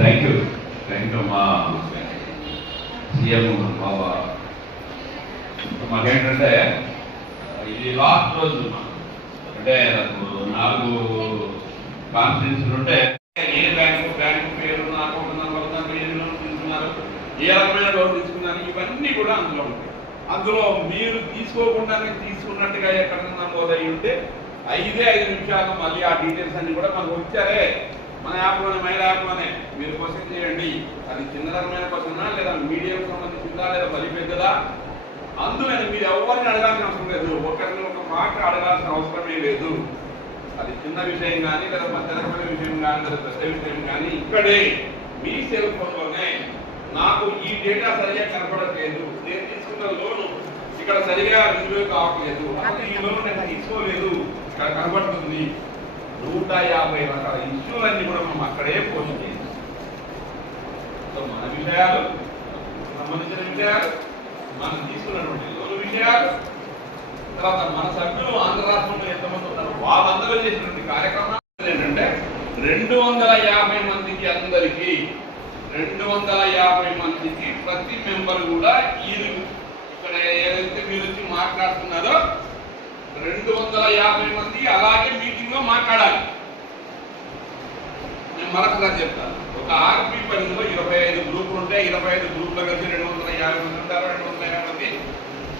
Thank you మా CM బాబా. మాకేంటంటే ఇది లాస్ట్ రోజు, అంటే నాకు 4 కాన్స్టిట్యూన్సీలు ఉంటే ఏ బ్యాంకు పేరు, అకౌంట్ నెంబర్, ఏ లోన్ తీసుకున్నారు, ఏ రకమైన లోన్ తీసుకున్నారు, ఇవన్నీ కూడా అందులో ఉంటాయి. అందులో మీరు తీసుకోకుండానే తీసుకున్నట్టుగా ఎక్కడైనా నమోదై ఉంటే 5 నిమిషాలు మళ్ళీ ఆ డీటెయిల్స్ అన్ని కూడా మనకు వచ్చారే మన యాప్లోనే, మైల్ యాప్లోనే మీరు క్వశ్చన్ చేయండి. అది చిన్న రకమైన క్వశ్చనా, లేదా మీడియం సంబంధించిందా, లేదా మరీ పెద్దదా, అందులో మీరు ఎవరిని అడగాల్సిన అవసరం లేదు. ఒకరిని ఒక మాట అడగాల్సిన అవసరమే లేదు. అది చిన్న విషయం కానీ, లేదా మధ్యరకమైన విషయం కానీ, లేదా పెద్ద విషయం కానీ, ఇక్కడే మీ సెల్ ఫోన్లోనే నాకు ఈ డేటా సరిగా కనపడట్లేదు, నేను తీసుకున్న లోను ఇక్కడ సరిగా రివ్యూ కావట్లేదు, అసలు ఈ లోన్ నేను తీసుకోలేదు, ఇక్కడ కనబడుతుంది. 150 రకాల ఇష్యూలన్నీ కూడా మనం అక్కడే పోస్ట్ చేయాలి. సో మన విషయాలు, సంబంధించిన విషయాలు, మనం తీసుకున్నటువంటి లోన్ విషయాలు, తర్వాత మన సభ్యులు ఆంధ్ర రాష్ట్రంలో ఎంతమంది ఉన్నారు వాళ్ళందరూ చేసినటువంటి కార్యక్రమాలు ఏంటంటే 250 మందికి, అందరికీ 250 మందికి ప్రతి మెంబర్ కూడా ఇక్కడ ఏదైతే మీరు వచ్చి మాట్లాడుతున్నారో 250 మంది అలాగే మీటింగ్ లో మాట్లాడాలి. నేను మరొకసారి చెప్తాను. ఒక ఆర్పీ పనిలో 25 గ్రూపులు ఉంటే 25 గ్రూపులు కలిసి 250 మంది ఉంటారు. 250 మంది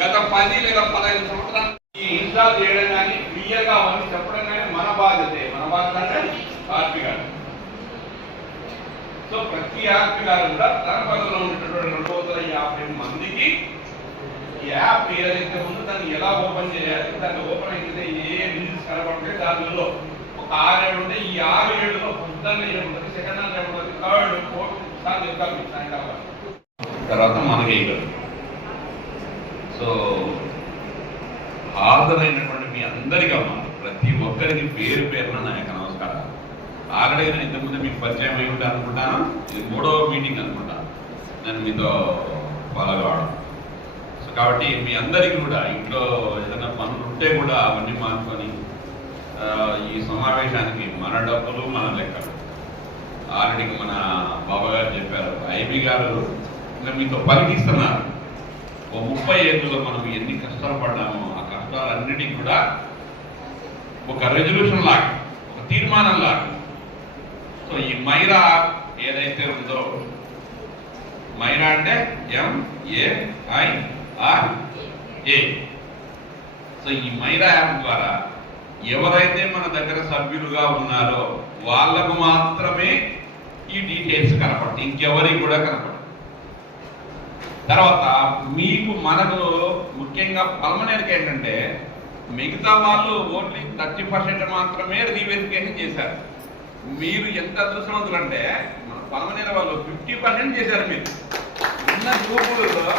గత 10 లేదా 15 సంవత్సరాలు ఇన్స్టాల్ చేయడం కానీ, క్లియర్ గా అవన్నీ చెప్పడం కానీ మన బాధ్యతే. మన బాధ్యత అంటే ఆర్పీ గారు. సో ప్రతి ఆర్పీ గారు కూడా తన పనిలో ఉన్నటువంటి 250 మందికి ఈ యాప్ ఏదైతే ఉందో దాన్ని ఎలా ఓపెన్ చేయాలి, దాన్ని ఓపెన్ అయితే ఏ రిలీజ్ కనబడితే దానిలో ఒక 6-7 ఉంటే ఈ 6-7లో పొద్దున్న ఏముంటుంది, సెకండ్ హ్యాండ్ ఏముంటుంది, థర్డ్, ఫోర్త్ సార్ చెప్తాను సాయంకాలం. తర్వాత మనకి సో హాజరైనటువంటి మీ అందరికీ అమ్మా, ప్రతి ఒక్కరికి పేరు పేరున నా యొక్క నమస్కారం. ఆల్రెడీ నేను ఇంతకుముందు మీకు పరిచయం అయి ఉంటే అనుకుంటాను. ఇది 3వ మీటింగ్ అనుకుంటా నేను మీతో ఫాలో కావడం. సో కాబట్టి మీ అందరికీ కూడా ఇంట్లో ఏదైనా పనులు ఉంటే కూడా అవన్నీ మానుకొని ఈ సమావేశానికి మన డబ్బులు మన లెక్కలు ఆల్రెడీ మన బాబా గారు చెప్పారు, ఐబీ గారు ఇంకా మీతో పలికిస్తున్నారు. ఓ 30 ఏళ్ళలో మనం ఎన్ని కష్టాలు పడ్డామో ఆ కష్టాలన్నిటికీ కూడా ఒక రెజల్యూషన్ లాగా, ఒక తీర్మానం లాగా. సో ఈ మైరా ఏదైతే ఉందో, మైరా అంటే MAIRA. సో ఈ మైరా యాప్ ద్వారా ఎవరైతే మన దగ్గర సభ్యులుగా ఉన్నారో వాళ్ళకు మాత్రమే ఈ డీటెయిల్స్ కనపడతాయి, ఇంకెవరికి కూడా కనపడదు. తర్వాత మీకు మనకు ముఖ్యంగా పల్మనేరుకి ఏంటంటే మిగతా వాళ్ళు ఓన్లీ 30% మాత్రమే రీవెరిఫికేషన్ చేశారు. మీరు ఎంత అదృష్టవంతులు అంటే మన పల్మనేరు వాళ్ళు 50% చేశారు. మీరు ఉన్న గ్రూపులలో,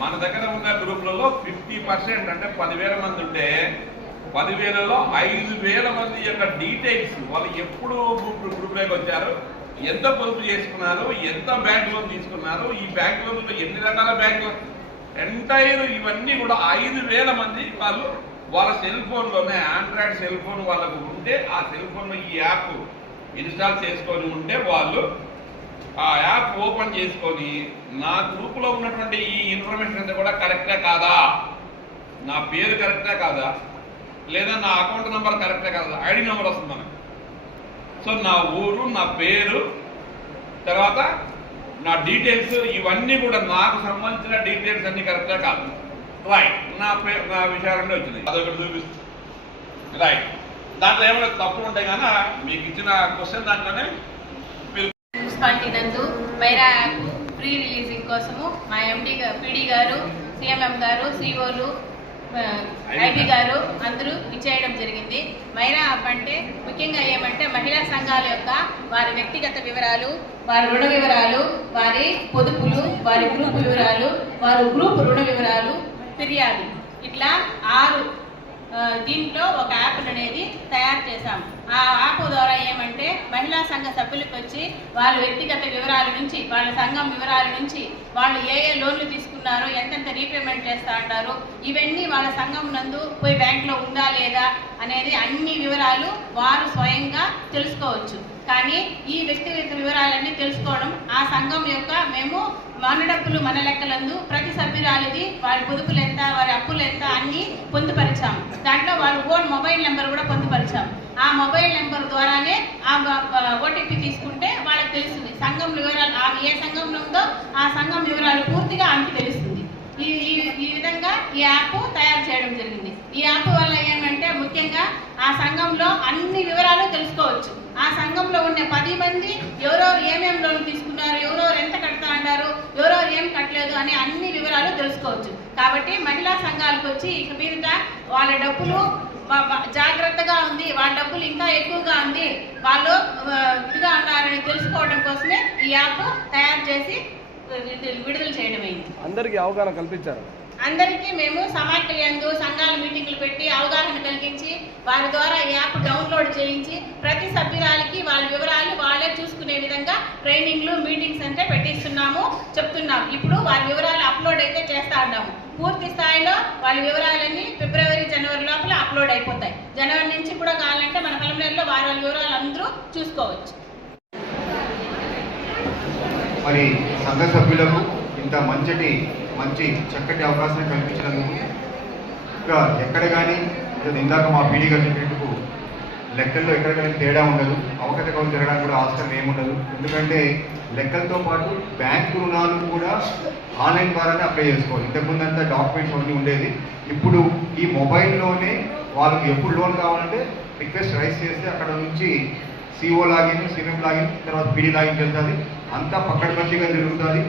మన దగ్గర ఉన్న గ్రూపులలో 50% అంటే 10,000 మంది ఉంటే 10,000లో 5,000 మంది యొక్క డీటెయిల్స్, వాళ్ళు ఎప్పుడు గ్రూప్లోకి వచ్చారు, ఎంత పొదుపు చేసుకున్నారు, ఎంత బ్యాంక్ లోన్ తీసుకున్నారు, ఈ బ్యాంక్ లోన్లో ఎన్ని రకాల బ్యాంక్ లోన్, ఎంటైర్ ఇవన్నీ కూడా 5,000 మంది వాళ్ళు వాళ్ళ సెల్ ఫోన్లోనే, ఆండ్రాయిడ్ సెల్ ఫోన్ వాళ్ళకు ఉంటే ఆ సెల్ ఫోన్లో ఈ యాప్ ఇన్స్టాల్ చేసుకొని ఉంటే వాళ్ళు ఆ యాప్ ఓపెన్ చేసుకొని నా గ్రూపులో ఉన్నటువంటి ఈ ఇన్ఫర్మేషన్ అంతా కూడా కరెక్టా కాదా, నా పేరు కరెక్టా కాదా, లేదా నా అకౌంట్ నెంబర్ కరెక్టా కాదా, ఐడి నెంబర్ వస్తుంది మనకు. సో నా ఊరు, నా పేరు, తర్వాత నా డీటెయిల్స్, ఇవన్నీ కూడా నాకు సంబంధించిన డీటెయిల్స్ అన్ని కరెక్టా కాదు, రైట్, నా విషయాలన్నీ వచ్చినాయి, అదొకటి చూపిస్తుంది, రైట్. దాంట్లో ఏమైనా తప్పులు ఉంటాయి కానీ మీకు ఇచ్చిన క్వశ్చన్ దాంట్లోనే మున్సిపాలిటీ నందు మైరా యాప్ ప్రీ రిలీజింగ్ కోసము మా పీడీ గారు, సిఎంఎం గారు, సిఓలు, ఐబీ గారు అందరూ ఇచ్చేయడం జరిగింది. మైరా యాప్ అంటే ముఖ్యంగా ఏమంటే మహిళా సంఘాల యొక్క వారి వ్యక్తిగత వివరాలు, వారి రుణ వివరాలు, వారి పొదుపులు, వారి గ్రూప్ వివరాలు, వారి గ్రూప్ రుణ వివరాలు, ఫిర్యాదు, ఇట్లా 6 దీంట్లో ఒక యాప్ అనేది తయారు చేశాం. ఆ యాప్ ద్వారా ఏమంటే మహిళా సంఘ సభ్యులకు వచ్చి వాళ్ళ వ్యక్తిగత వివరాల నుంచి, వాళ్ళ సంఘం వివరాల నుంచి, వాళ్ళు ఏ లోన్లు తీసుకున్నారో, ఎంతెంత రీపేమెంట్ చేస్తా అంటారు, ఇవన్నీ వాళ్ళ సంఘం నందు పోయి బ్యాంకులో ఉందా లేదా అనేది అన్ని వివరాలు వారు స్వయంగా తెలుసుకోవచ్చు. కానీ ఈ వ్యక్తిగత వివరాలన్నీ తెలుసుకోవడం ఆ సంఘం యొక్క మేము మన డబ్బులు మన లెక్కలందు ప్రతి సభ్యురాలిది వారి పొదుపులు ఎంత వారి అప్పులు ఎంత అన్నీ పొందుపరిచాము. దాంట్లో వారి ఓన్ మొబైల్ నెంబర్ కూడా పొందుపరిచాము. ఆ మొబైల్ నెంబర్ ద్వారానే ఆ ఓటీపీ తీసుకుంటే వాళ్ళకి తెలుస్తుంది సంఘం వివరాలు, ఆమె ఏ సంఘంలో ఉందో ఆ సంఘం వివరాలు పూర్తిగా ఆమెకి తెలుస్తుంది. ఈ విధంగా ఈ యాప్ తయారు చేయడం జరిగింది. ఈ యాప్ వల్ల ఏమంటే ముఖ్యంగా ఆ సంఘంలో అన్ని వివరాలు తెలుసుకోవచ్చు. ఆ సంఘంలో ఉండే 10 మంది ఎవరో ఏమేమి లోన్ తీసుకున్నారు, ఎవరో ఎంత కడతా అంటారు, ఎవరో ఏం కట్టలేదు అనే అన్ని వివరాలు తెలుసుకోవచ్చు. కాబట్టి మహిళా సంఘాలకు వచ్చి ఇక మీద వాళ్ళ డబ్బులు జాగ్రత్తగా ఉంది, వాళ్ళ డబ్బులు ఇంకా ఎక్కువగా ఉంది, వాళ్ళు ఇదిగా ఉన్నారని తెలుసుకోవడం కోసమే ఈ యాప్ తయారు చేసి విడుదల చేయడం అయింది. అందరికీ అవగాహన కల్పించారు. అందరికీ మేము సమాఖ్యలందు సంఘాల మీటింగ్లు పెట్టి అవగాహన కలిగించి వారి ద్వారా ఈ యాప్ డౌన్లోడ్ చేయించి ప్రతి సభ్యురాలకి వాళ్ళ వివరాలు వాళ్ళే చూసుకునే విధంగా ట్రైనింగ్లు మీటింగ్స్ అంటే పెట్టిస్తున్నాము, చెప్తున్నాము. ఇప్పుడు వారి వివరాలు అప్లోడ్ అయితే చేస్తా ఉన్నాము. పూర్తి స్థాయిలో వాళ్ళ వివరాలన్నీ ఫిబ్రవరి జనవరి లోపల అప్లోడ్ అయిపోతాయి. జనవరి నుంచి కూడా కావాలంటే మన పలమనేరులో వారి వివరాలు అందరూ చూసుకోవచ్చు. మరి సంఘ సభ్యులకు ఇంత మంచి చక్కటి అవకాశం కల్పించినందుకు ఇంకా ఎక్కడ కానీ ఇందాక మా పీడీ గారు చెప్పినట్టుకు లెక్కల్లో ఎక్కడ కానీ తేడా ఉండదు, అవకతవకలు జరగడానికి కూడా ఆస్కారం ఏముండదు. ఎందుకంటే లెక్కలతో పాటు బ్యాంకు రుణాలు కూడా ఆన్లైన్ ద్వారానే అప్లై చేసుకోవాలి. ఇంతకుముందు అంతా డాక్యుమెంట్స్ అన్నీ ఉండేది. ఇప్పుడు ఈ మొబైల్లోనే వాళ్ళకి ఎప్పుడు లోన్ కావాలంటే రిక్వెస్ట్ రైజ్ చేస్తే అక్కడ నుంచి సిఓ లాగిన్, సిఎం లాగిన్, తర్వాత పీడీ లాగిన్ వెళ్తుంది. అంతా పక్కడబందీగా జరుగుతుంది.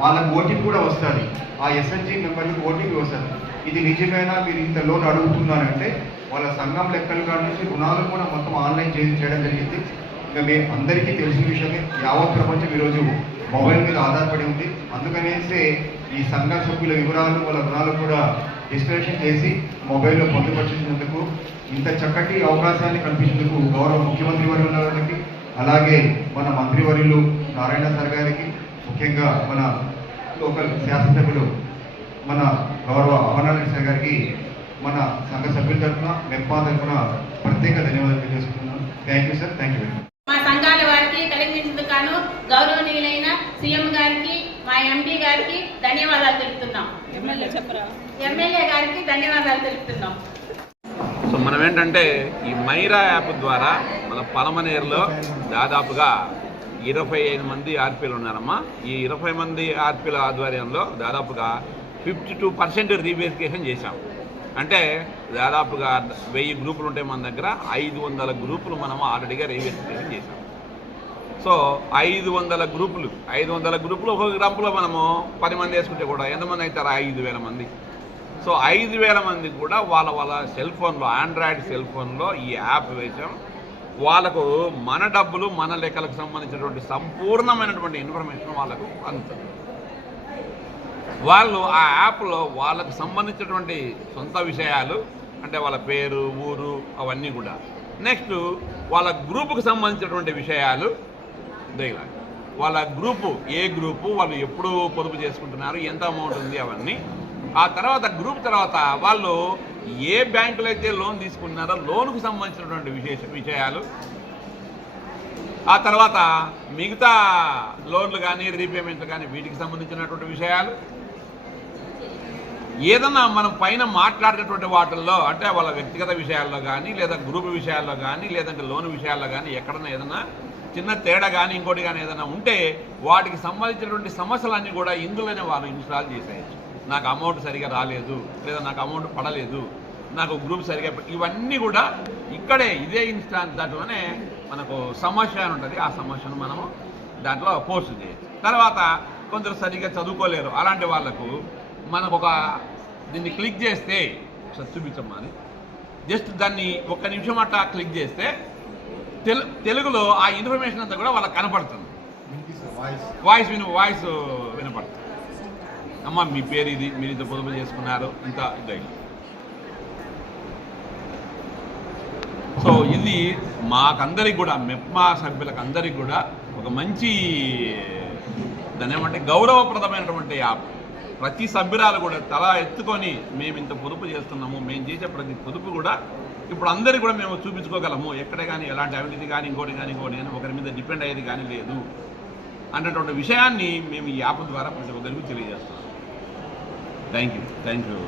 వాళ్ళకి ఓటీపీ కూడా వస్తుంది. ఆ ఎస్ఎన్జి మెంబర్లకు ఓటీపీ వస్తుంది. ఇది నిజమేనా, మీరు ఇంత లోన్ అడుగుతున్నారంటే వాళ్ళ సంఘం లెక్కలు కాడ నుంచి రుణాలు కూడా మొత్తం ఆన్లైన్ చేయడం జరిగింది. ఇంకా మేము అందరికీ తెలిసిన విషయమే, యావత్ ప్రపంచం ఈరోజు మొబైల్ మీద ఆధారపడి ఉంది. అందుకనేసే ఈ సంఘ సభ్యుల వివరాలు వాళ్ళ రుణాలు కూడా డిస్క్రిప్షన్ చేసి మొబైల్లో పొందుపరిచినందుకు, ఇంత చక్కటి అవకాశాన్ని కల్పించేందుకు గౌరవ ముఖ్యమంత్రి వర్యుల గారికి, అలాగే మన మంత్రివర్యులు నారాయణ సార్ గారికి, ముఖ్యంగా మన లోకల్ శాసనసభ్యులు మన గౌరవ అమర్నాథ్ సార్ గారికి మన సంఘ సభ్యుల తరఫున మెప్పా తరఫున ప్రత్యేక ధన్యవాదాలు తెలియజేసుకున్నాను. Thank you sir, thank you very much. మా సంఘాల వారికి కలిగించేందుకు గాను గౌరవనీయులైన సీఎం గారికి, మా ఎంపీ గారికి ధన్యవాదాలు తెలుపుతున్నాం. ఎమ్మెల్యే గారికి ధన్యవాదాలు తెలుపుతున్నాం. సో మనం ఏంటంటే ఈ మైరా యాప్ ద్వారా మన పలమనేరులో దాదాపుగా 25 మంది ఆర్పీలు ఉన్నారమ్మా. ఈ 20 మంది ఆర్పీల ఆధ్వర్యంలో దాదాపుగా 52% రీవెరిఫికేషన్ చేశాం. అంటే దాదాపుగా 1000 గ్రూపులు ఉంటాయి మన దగ్గర, 500 గ్రూపులు మనం ఆల్రెడీగా రీవెరిఫికేషన్ చేశాం. సో 500 గ్రూపులు ఒక గ్రూపులో మనము 10 మంది వేసుకుంటే కూడా ఎంతమంది అవుతారు? 5000 మంది. సో 5000 మంది కూడా వాళ్ళ సెల్ ఫోన్లో, ఆండ్రాయిడ్ సెల్ ఫోన్లో ఈ యాప్ వేసాం. వాళ్ళకు మన డబ్బులు మన లెక్కలకు సంబంధించినటువంటి సంపూర్ణమైనటువంటి ఇన్ఫర్మేషన్ వాళ్ళకు అందుతుంది. వాళ్ళు ఆ యాప్లో వాళ్ళకు సంబంధించినటువంటి సొంత విషయాలు, అంటే వాళ్ళ పేరు, ఊరు, అవన్నీ కూడా, నెక్స్ట్ వాళ్ళ గ్రూపుకు సంబంధించినటువంటి విషయాలు, వాళ్ళ గ్రూపు ఏ గ్రూపు, వాళ్ళు ఎప్పుడు పొదుపు చేసుకుంటున్నారు, ఎంత అమౌంట్ ఉంది, అవన్నీ. ఆ తర్వాత గ్రూప్ తర్వాత వాళ్ళు ఏ బ్యాంకులో అయితే లోన్ తీసుకున్నారో లోన్కు సంబంధించినటువంటి విషయాలు, ఆ తర్వాత మిగతా లోన్లు కానీ రీపేమెంట్లు కానీ వీటికి సంబంధించినటువంటి విషయాలు, ఏదన్నా మనం పైన మాట్లాడేటువంటి వాటిల్లో, అంటే వాళ్ళ వ్యక్తిగత విషయాల్లో కానీ, లేదా గ్రూప్ విషయాల్లో కానీ, లేదంటే లోన్ విషయాల్లో కానీ ఎక్కడన్నా ఏదన్నా చిన్న తేడా కానీ ఇంకోటి కానీ ఏదైనా ఉంటే వాటికి సంబంధించినటువంటి సమస్యలన్నీ కూడా ఇందులోనే వాళ్ళు ఇన్స్టాల్ చేసేయచ్చు. నాకు అమౌంట్ సరిగా రాలేదు, లేదా నాకు అమౌంట్ పడలేదు, నాకు గ్రూప్ సరిగా, ఇవన్నీ కూడా ఇక్కడే ఇదే ఇన్స్టాన్స్ దాంట్లోనే మనకు సమస్య అని ఉంటుంది. ఆ సమస్యను మనము దాంట్లో పోస్ట్ చేయొచ్చు. తర్వాత కొందరు సరిగ్గా చదువుకోలేరు, అలాంటి వాళ్ళకు మనకు దీన్ని క్లిక్ చేస్తే, చూపించమ్మా అని, జస్ట్ దాన్ని 1 నిమిషం అట్లా క్లిక్ చేస్తే తెలుగులో ఆ ఇన్ఫర్మేషన్ అంతా కూడా వాళ్ళకి కనపడుతుంది. వాయిస్ వినపడుతుంది. అమ్మ మీ పేరు ఇది, మీరు ఇంత పొదుపు చేసుకున్నారు, ఇంత ఇది. సో ఇది మాకందరికి కూడా, మెప్మా సభ్యులకు అందరికి కూడా ఒక మంచి దాని ఏమంటే గౌరవప్రదమైనటువంటి యాప్. ప్రతి సభ్యురాలు కూడా తల ఎత్తుకొని మేము ఇంత పొదుపు చేస్తున్నాము, మేము చేసే ప్రతి పొదుపు కూడా ఇప్పుడు అందరికీ కూడా మేము చూపించుకోగలము. ఎక్కడ కానీ ఎలాంటి అవినీతి కానీ ఇంకోటి కానీ ఒకరి మీద డిపెండ్ అయ్యేది కానీ లేదు అన్నటువంటి విషయాన్ని మేము ఈ యాప్ ద్వారా ప్రతి ఒక్కరికి తెలియజేస్తున్నాం. Thank you.